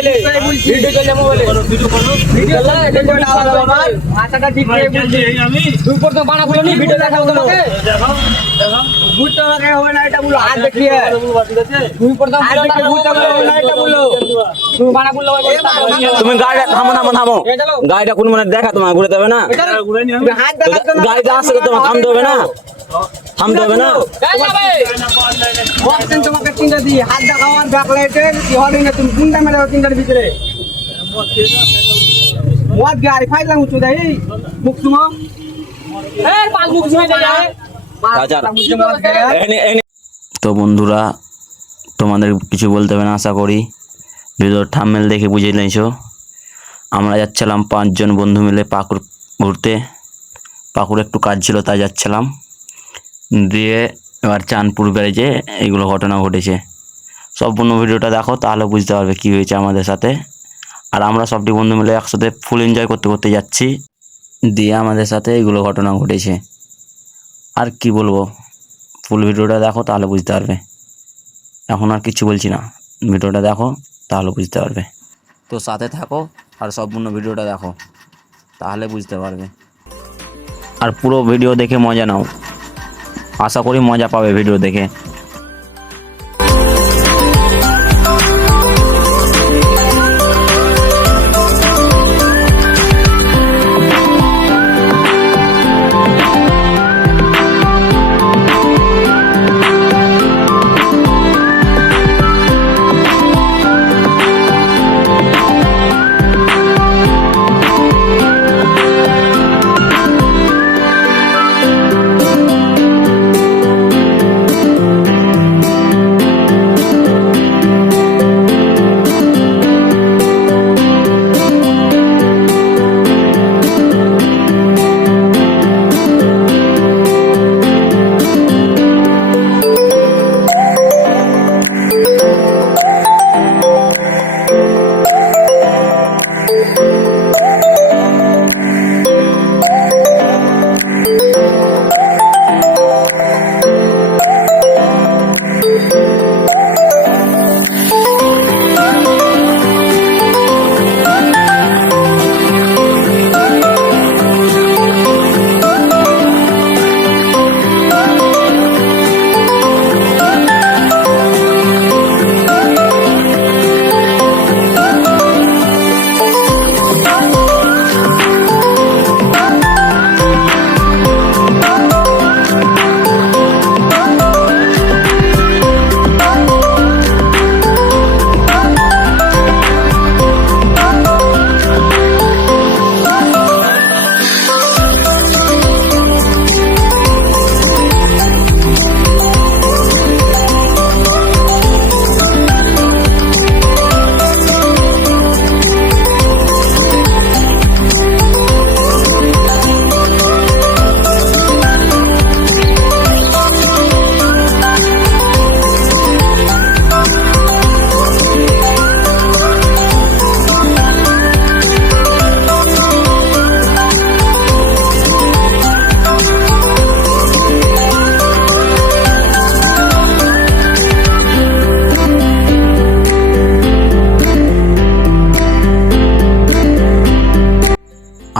মোবাইলে ভিডিও চলে মোবাইলে ভিডিও চলে দেখো না ভাই মাথাটা ঠিক করে বলছি আমি তুই তো বানাবো নি ভিডিও দেখাবো তোমাকে দেখাও বুঝতে হবে হবে না এটা বলো হাত দেখিয়ে তুই প্রথম বুঝতে হবে না এটা বলো তুমি বানা বললো তুমি গাড়িটা থামো গাড়িটা কোন মানে দেখা তোমার ঘুরে দেবে না হাত দেখাতে গাড়িটা আসছে তো তোমার থামতে হবে না বক্সেন তোমাকে তিনটা দিই হাত দেখাও আর ব্যাকলাইটে কি হবে না তুমি কোনটা মেরে তিনটার ভিতরে মদ গাড়ি ফাইলাম উঁচু দেই মুখ সুমো এই পাঁচ মুখ সুমে যায় তো বন্ধুরা তোমাদের কিছু বলতে হবে না আশা করি ভিডিওর থাম্বনেল দেখে বুঝে নিয়েছো। আমরা যাচ্ছিলাম 5 জন বন্ধু মিলে পাকুর ঘুরতে। পাকুড়ে একটু কাজ ছিল তাই যাচ্ছিলাম। দিয়ে এবার চাঁদপুর ব্যারেজে এইগুলো ঘটনা ঘটেছে। সম্পূর্ণ ভিডিওটা দেখো তাহলে বুঝতে পারবে কী হয়েছে আমাদের সাথে। আর আমরা সবটি বন্ধু মিলে একসাথে ফুল এনজয় করতে করতে যাচ্ছি। দিয়ে আমাদের সাথে এইগুলো ঘটনা ঘটেছে। আর কি বলবো, ফুল ভিডিওটা দেখো তাহলে বুঝতে পারবে। এখন আর কিছু বলছি না, ভিডিওটা দেখো তাহলে বুঝতে পারবে। তো সাথে থাকো আর সম্পূর্ণ ভিডিওটা দেখো তাহলে বুঝতে পারবে। আর পুরো ভিডিও দেখে মজা নাও, আশা করি মজা পাবে ভিডিও দেখে।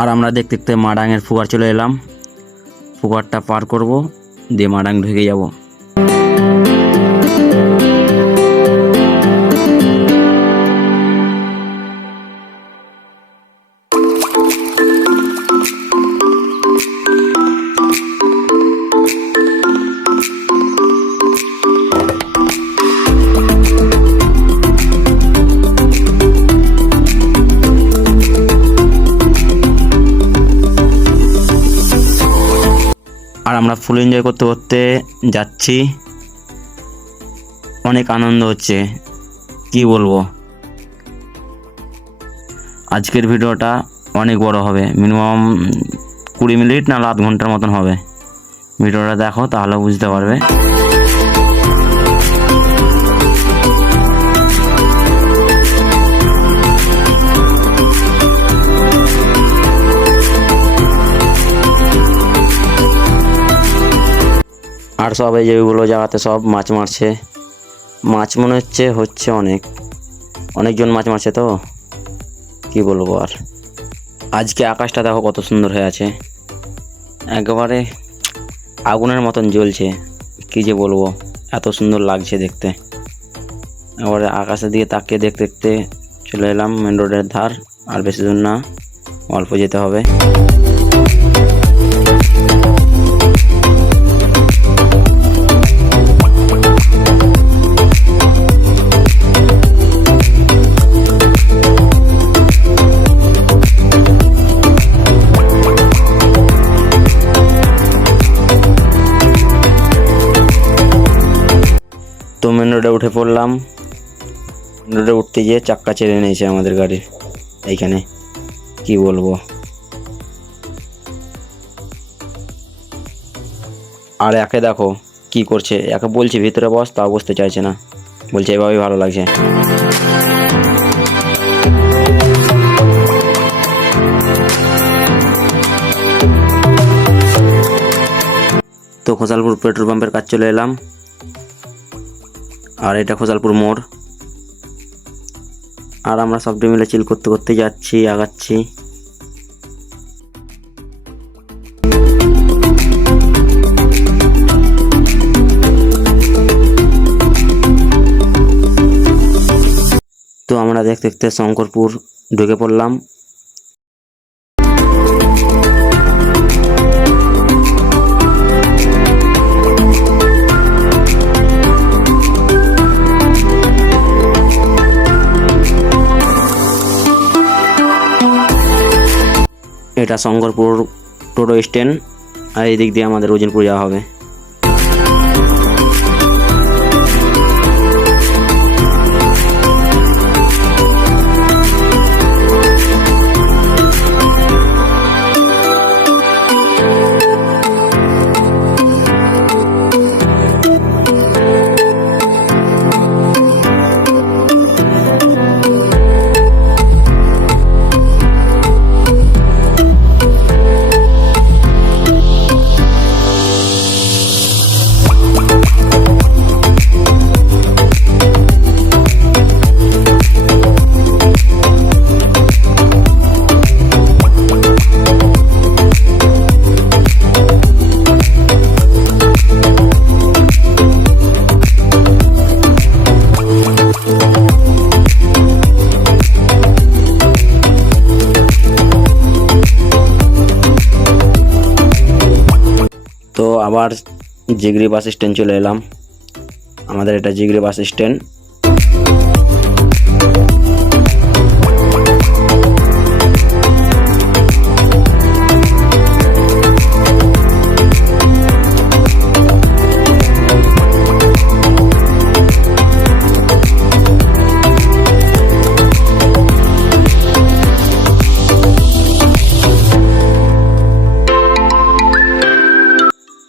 আর আমরা দেখতে দেখতে মাডাঙের ফুয়ার চলে এলাম। ফুয়ারটা পার করব, দিয়ে মাডাং ঢুকে যাব। আর আমরা ফুল এনজয় করতে করতে যাচ্ছি, অনেক আনন্দ হচ্ছে, কি বলবো। আজকের ভিডিওটা অনেক বড় হবে, মিনিমাম 20 মিনিট না আধ ঘন্টার মতন হবে। ভিডিওটা দেখো তাহলে বুঝতে পারবে। আর সব এই যেগুলো জায়গাতে সব মাছ মারছে, মাছ মনে হচ্ছে অনেক। অনেকজন মাছ মারছে তো কি বলবো আর। আজকে আকাশটা দেখো কত সুন্দর হয়ে আছে, একেবারে আগুনের মতন জ্বলছে, কি যে বলবো, এত সুন্দর লাগছে দেখতে। এবারে আকাশের দিকে তাকিয়ে দেখতে দেখতে চলে এলাম মেন রোডের ধার। আর বেশি দূর না, অল্প যেতে হবে। তো মেন রোডে উঠে পড়লাম। মেন রোডে উঠতে গিয়ে চাক্কা ছেড়ে নিয়েছে আমাদের গাড়ির এইখানে, কি বলবো। আর একে দেখো কি করছে, একে বলছি ভিতরে বস, তাও বসতে চাইছে না, বলছে এভাবেই ভালো লাগছে। তো খোসালপুর পেট্রোল পাম্পের কাছে চলে এলাম। আর এটা খোসালপুর মোড়। আর আমরা সবটি মিলে চিল করতে করতে যাচ্ছি, আগাচ্ছি। তো আমরা দেখতে দেখতে শঙ্করপুর ঢুকে পড়লাম। এটা শঙ্করপুর টোটো স্ট্যান্ড, আর এই দিক দিয়ে আমাদের ওজনপুর যাওয়া হবে। তো আবার জিগরি বাস স্ট্যান্ড চলে এলাম। আমাদের এটা জিগরি বাস স্ট্যান্ড।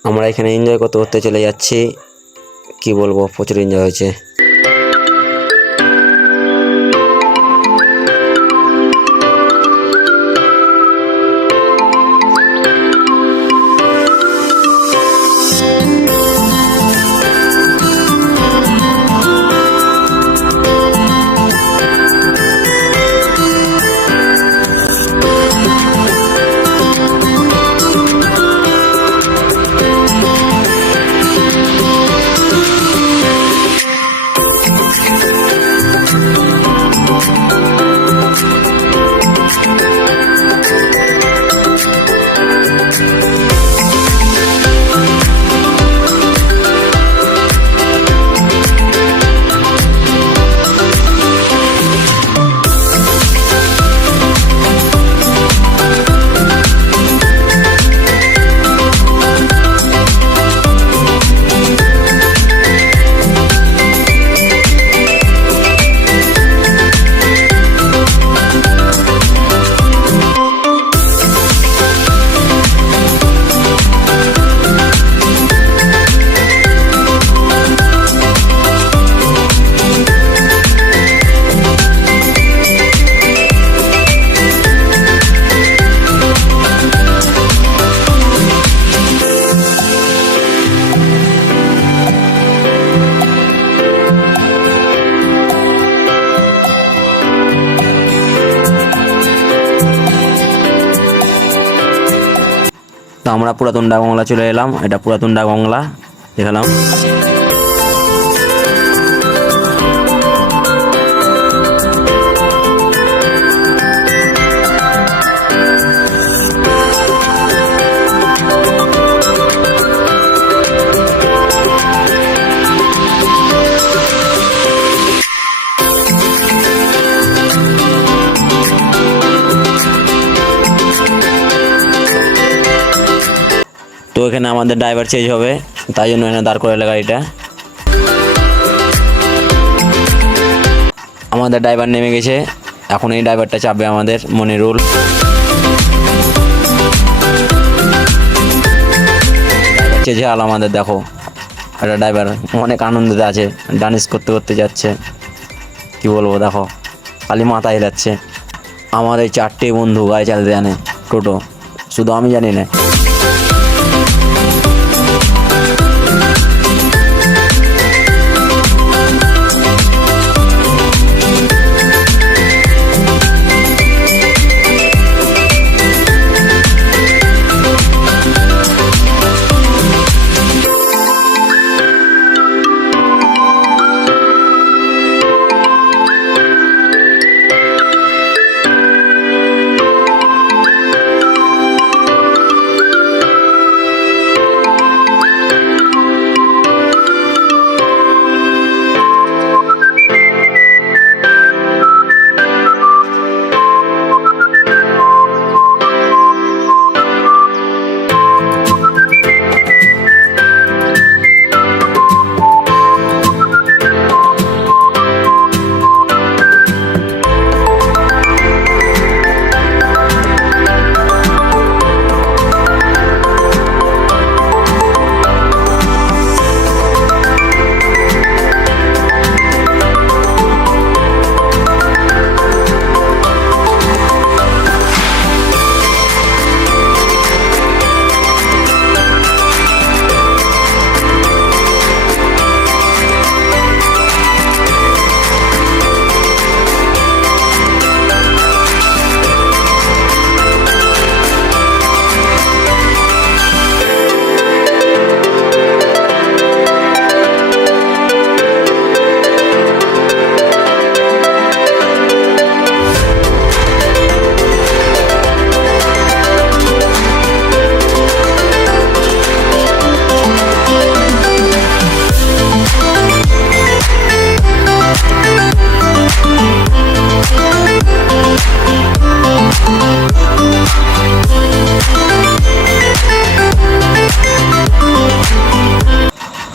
আমরা এখানে এনজয় করতে করতে চলে যাচ্ছি, কি বলবো, প্রচুর এনজয় হয়েছে। তো আমরা পুরাতন ডাকবাংলা চলে এলাম, এটা পুরাতন ডাকবাংলা দেখালাম। তো এখানে আমাদের ড্রাইভার চেঞ্জ হবে, তাই জন্য এখানে দাঁড় করে এলো গাড়িটা। আমাদের ড্রাইভার নেমে গেছে, এখন এই ড্রাইভারটা চাপবে আমাদের মনিরুল। চেঞ্জ হাল আমাদের, দেখো একটা ড্রাইভার অনেক আনন্দতে আছে, ডান্স করতে করতে যাচ্ছে, কি বলবো, দেখো খালি মাথা হিলাচ্ছে। আমার এই 4টে বন্ধু গাড়ি চালাতে জানে টোটো, শুধু আমি জানি না।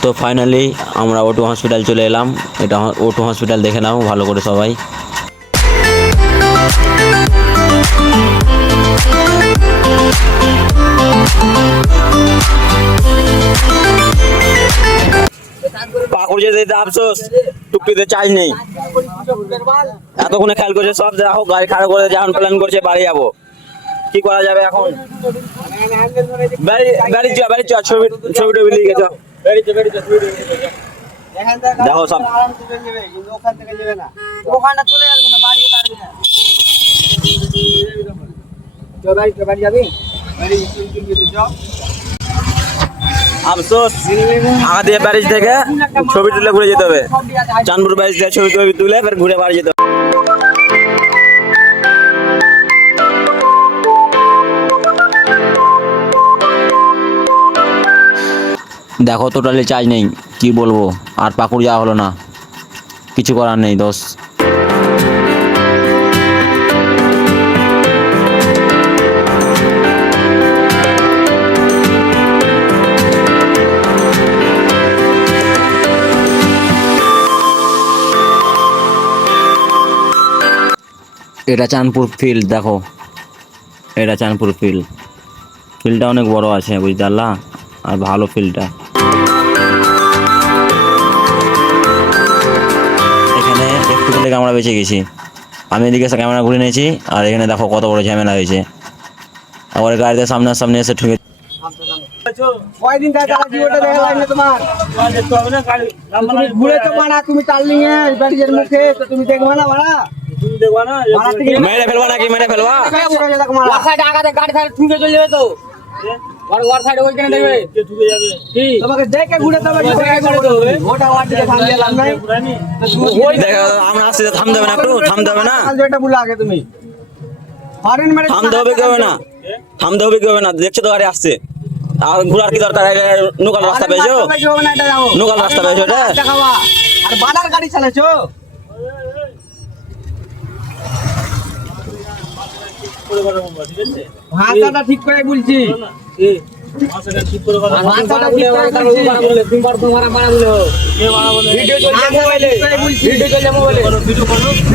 তো ফাইনালি আমরা O2 হসপিটাল চলে এলাম, এটা O2 হসপিটাল দেখে নাও ভালো করে সবাই। পাকুড় যেতে যেতে আফসোস টুকটিতে চার্জ নেই, এতক্ষণে খেয়াল করছে সব, দেখো গাড়ি খারাপ করে যখন প্ল্যান করছে বাড়ি যাবো, কি করা যাবে এখন? বাড়ি চ ছবি টবি লিখে চ, দেখো সব ওখানে চলে আসবে না, বাড়ি কাটবে না। বাড়ি যাবি? আফসোস আমাদের ব্যারেজ থেকে ছবি তুলে ঘুরে যেতে হবে, চাঁদপুর ব্যারেজ থেকে ছবি টবি তুলে এবার ঘুরে বাড়ি যেতে হবে। দেখো টোটালি চার্জ নেই, কি বলবো, আর পাকুড় যাওয়া হলো না, কিছু করার নেই দোষ। এটা চাঁদপুর ফিল্ড, দেখো এটা চাঁদপুর ফিল্ডটা অনেক বড় আছে বুঝতে পারলা, আর ভালো ফিল্ডটা। এখানে একটু থেকে আমরা বেঁচে গেছি, আমি এদিকে এসে ক্যামেরা ঘুরে নিয়েছি, আর এখানে দেখো কত বড় ঝামেলা হয়েছে, আবার গাড়িতে সামনে এসে ঠুকে। কয়দিন কাজ চালাচ্ছি ওটা দেখা লাগে না তোমার? তুমি ঘুরেছো মানা, তুমি টার্নিং এ ব্যারিকেড মুখে, তো তুমি দেখবে না মানা? মেরে ফেলবা নাকি? মেরে ফেলবা গাড়ি ঠুকে চলে যাবে তো। ওর সাইডে ওইখানে দেবে কি তোমাকে দেখে ঘুরে তবে ওটা ওয়ার্ড দিকে থাম দিলাম নাই ওই দেখো আমরা আসছি, থামতে হবে না, একটু থামতে হবে না, এটা বলে আগে তুমি হরেন মেরে থামতে হবে কি হবে না, থামতে হবে কি হবে না, দেখছো তো গাড়ি আসছে, আর ঘোরার কি দরকার, নোকাল রাস্তা পেয়েছো, নোকাল রাস্তা পেয়েছো এটা, আর বালার গাড়ি চালাচ্ছো ভাষাটা ঠিক করে বলছি ভাষাটা ঠিক করে বলছি তুমি পারো তোমারা বাড়া বলে ভিডিও চলছে মোবাইলে ভিডিও চলছে মোবাইলে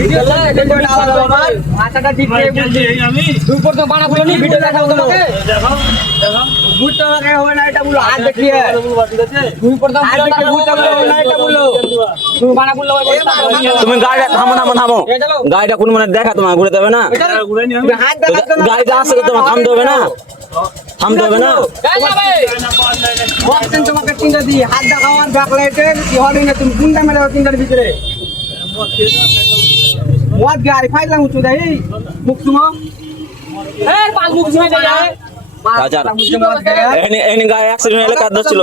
ভিডিও ভাষাটা ঠিক করে বলছি আমি তুমি পারো বাড়া বলে নি ভিডিও দেখাও তোমাকে দেখাও বুঝতে হবে না এটা বলো হাত দেখিয়ে তুমি পারো বুঝতে হবে না এটা বলো তুমি বাড়া বললে তুমি গাড়িটা থামো থামো থামো, গাড়িটা কোন মানে দেখা তোমার ঘুরে দেবে না, হাত দেখাও গাড়িটা আসছে তো তোমার থামতে হবে না, থামতে হবে না, বক্সেন তোমাকে তিনটা দিই হাত দেখাও আর ব্যাকলাইটে কি হবে না তুমি কোনটা মেরে তিনটার ভিতরে মদ গাড়ি ফাইলাম উঁচু দেই মুখ সুমো এই পাঁচ মুখ সুমে যায় বাজার এনে গায়ে অ্যাক্সিডেন্ট হলে কাজ ছিল,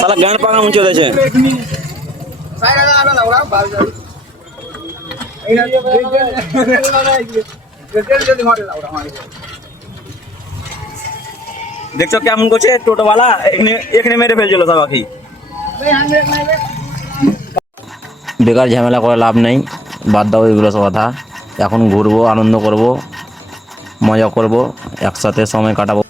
শালা গান পাগা মুছে দিয়েছে, দেখছো কেমন করছে টোটোওয়ালা, এখানে এখানে মেরে ফেলছিল সবাইকে, বেকার ঝামেলা করে লাভ নেই, বাদ দাও এগুলো সব কথা, এখন ঘুরবো, আনন্দ করব, মজা করব, একসাথে সময় কাটাবো।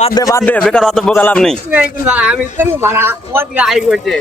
বাদ দে বেকার অত বোকা লাভ নেই, আমি তো মারা মদ গাড়ি করছে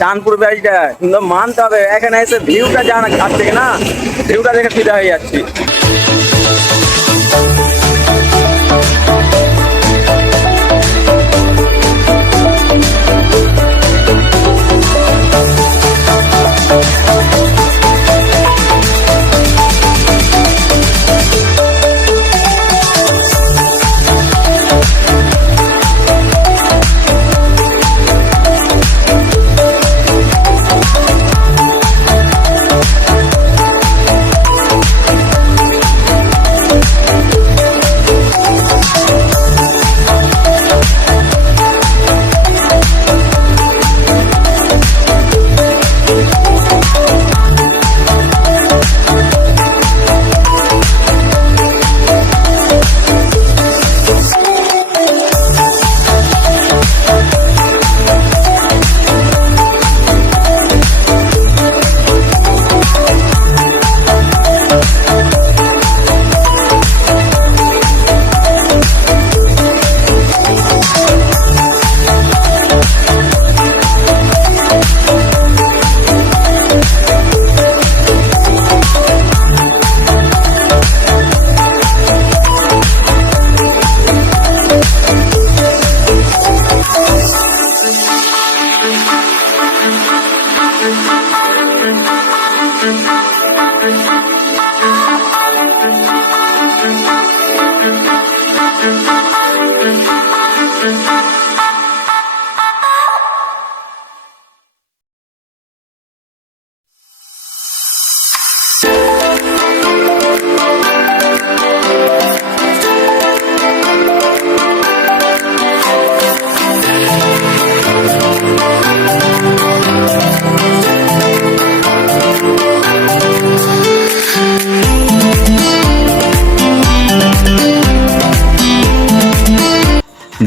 চাঁদপুর ব্যাজটা কিন্তু মানতে হবে, এখানে এসে ভিউটা জানা যাচ্ছে না, ভিউটা দেখে ফিদা হয়ে যাচ্ছি।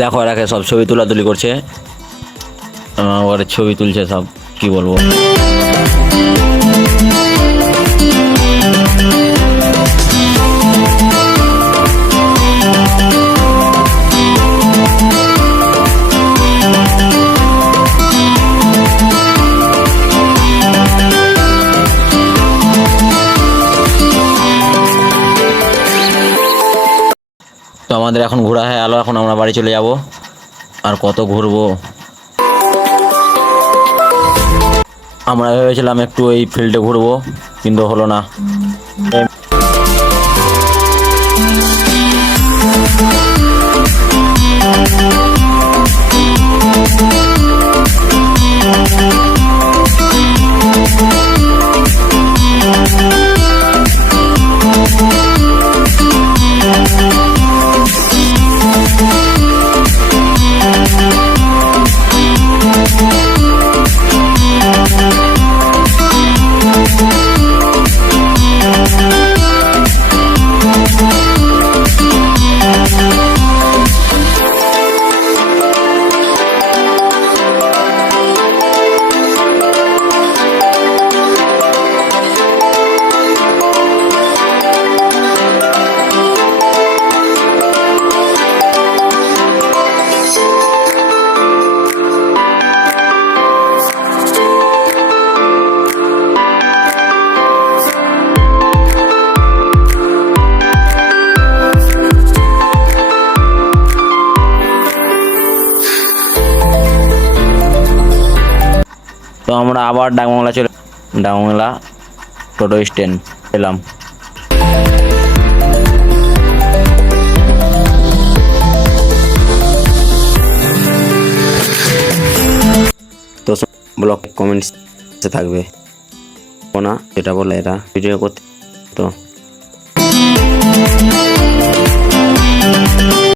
দেখো এরাকে সব ছবি তুলাতুলি করছে, ওর ছবি তুলছে সব, কি বলবো। তো আমাদের এখন ঘোরা হয়ে গেল, এখন আমরা বাড়ি চলে যাব। আর কত ঘুরবো। আমরা ভেবেছিলাম একটু এই ফিল্ডে ঘুরবো, কিন্তু হলো না। তো আমরা আবার ডাকবাংলা টোটো স্ট্যান্ড এলাম। তো ব্লগ কমেন্টস থাকবে না, যেটা বলে এরা ভিডিও করতে। তো